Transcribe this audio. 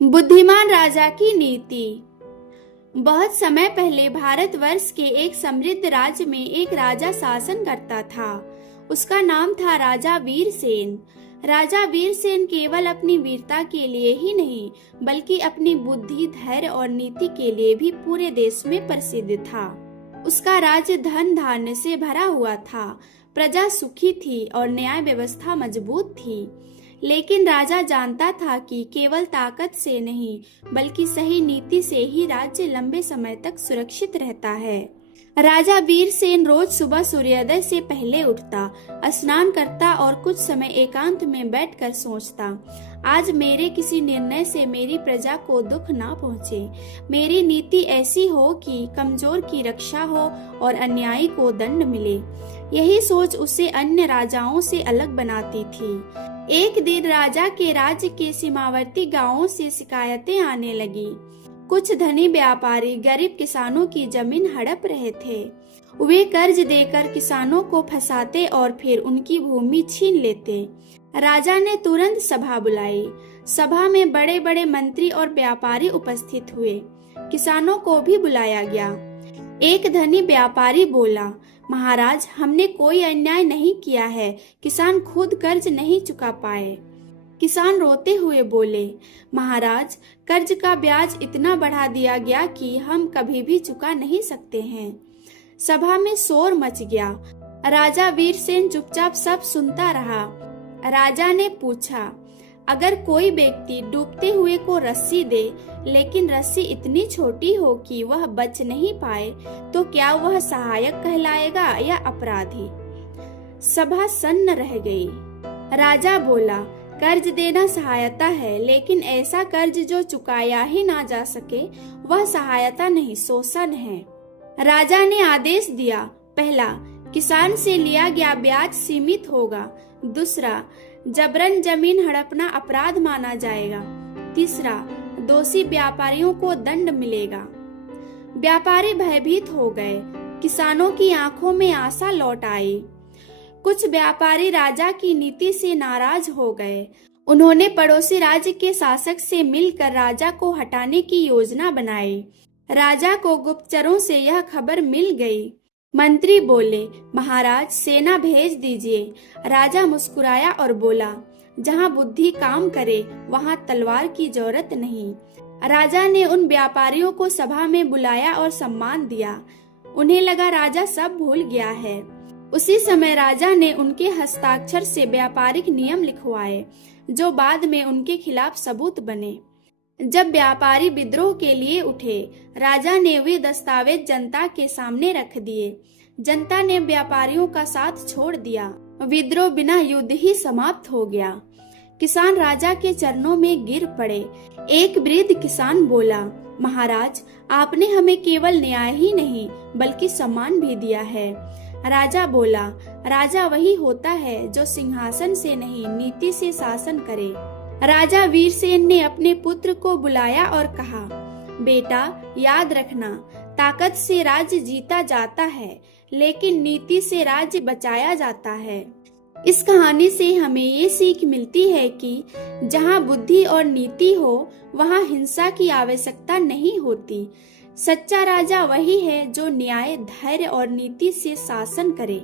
बुद्धिमान राजा की नीति। बहुत समय पहले भारतवर्ष के एक समृद्ध राज्य में एक राजा शासन करता था। उसका नाम था राजा वीरसेन। राजा वीरसेन केवल अपनी वीरता के लिए ही नहीं, बल्कि अपनी बुद्धि, धैर्य और नीति के लिए भी पूरे देश में प्रसिद्ध था। उसका राज्य धन धान्य से भरा हुआ था, प्रजा सुखी थी और न्याय व्यवस्था मजबूत थी। लेकिन राजा जानता था कि केवल ताकत से नहीं, बल्कि सही नीति से ही राज्य लंबे समय तक सुरक्षित रहता है। राजा वीरसेन रोज सुबह सूर्योदय से पहले उठता, स्नान करता और कुछ समय एकांत में बैठकर सोचता, आज मेरे किसी निर्णय से मेरी प्रजा को दुख ना पहुँचे। मेरी नीति ऐसी हो कि कमजोर की रक्षा हो और अन्यायी को दंड मिले। यही सोच उसे अन्य राजाओं से अलग बनाती थी। एक दिन राजा के राज्य के सीमावर्ती गांवों से शिकायतें आने लगी। कुछ धनी व्यापारी गरीब किसानों की जमीन हड़प रहे थे। वे कर्ज देकर किसानों को फंसाते और फिर उनकी भूमि छीन लेते। राजा ने तुरंत सभा बुलाई। सभा में बड़े बड़े मंत्री और व्यापारी उपस्थित हुए। किसानों को भी बुलाया गया। एक धनी व्यापारी बोला, महाराज, हमने कोई अन्याय नहीं किया है। किसान खुद कर्ज नहीं चुका पाए। किसान रोते हुए बोले, महाराज, कर्ज का ब्याज इतना बढ़ा दिया गया कि हम कभी भी चुका नहीं सकते हैं। सभा में शोर मच गया। राजा वीरसेन चुपचाप सब सुनता रहा। राजा ने पूछा, अगर कोई व्यक्ति डूबते हुए को रस्सी दे, लेकिन रस्सी इतनी छोटी हो कि वह बच नहीं पाए, तो क्या वह सहायक कहलाएगा या अपराधी? सभा सन्न रह गई। राजा बोला, कर्ज देना सहायता है, लेकिन ऐसा कर्ज जो चुकाया ही ना जा सके, वह सहायता नहीं, शोषण है। राजा ने आदेश दिया, पहला, किसान से लिया गया ब्याज सीमित होगा। दूसरा, जबरन जमीन हड़पना अपराध माना जाएगा। तीसरा, दोषी व्यापारियों को दंड मिलेगा। व्यापारी भयभीत हो गए। किसानों की आंखों में आशा लौट आई। कुछ व्यापारी राजा की नीति से नाराज हो गए। उन्होंने पड़ोसी राज्य के शासक से मिलकर राजा को हटाने की योजना बनाई। राजा को गुप्तचरों से यह खबर मिल गई। मंत्री बोले, महाराज, सेना भेज दीजिए। राजा मुस्कुराया और बोला, जहाँ बुद्धि काम करे वहाँ तलवार की जरूरत नहीं। राजा ने उन व्यापारियों को सभा में बुलाया और सम्मान दिया। उन्हें लगा राजा सब भूल गया है। उसी समय राजा ने उनके हस्ताक्षर से व्यापारिक नियम लिखवाए, जो बाद में उनके खिलाफ सबूत बने। जब व्यापारी विद्रोह के लिए उठे, राजा ने वे दस्तावेज जनता के सामने रख दिए। जनता ने व्यापारियों का साथ छोड़ दिया। विद्रोह बिना युद्ध ही समाप्त हो गया। किसान राजा के चरणों में गिर पड़े। एक वृद्ध किसान बोला, महाराज, आपने हमें केवल न्याय ही नहीं, बल्कि सम्मान भी दिया है। राजा बोला, राजा वही होता है जो सिंहासन से नहीं, नीति से शासन करे। राजा वीरसेन ने अपने पुत्र को बुलाया और कहा, बेटा, याद रखना, ताकत से राज्य जीता जाता है, लेकिन नीति से राज्य बचाया जाता है। इस कहानी से हमें ये सीख मिलती है कि जहाँ बुद्धि और नीति हो, वहाँ हिंसा की आवश्यकता नहीं होती। सच्चा राजा वही है जो न्याय, धैर्य और नीति से शासन करे।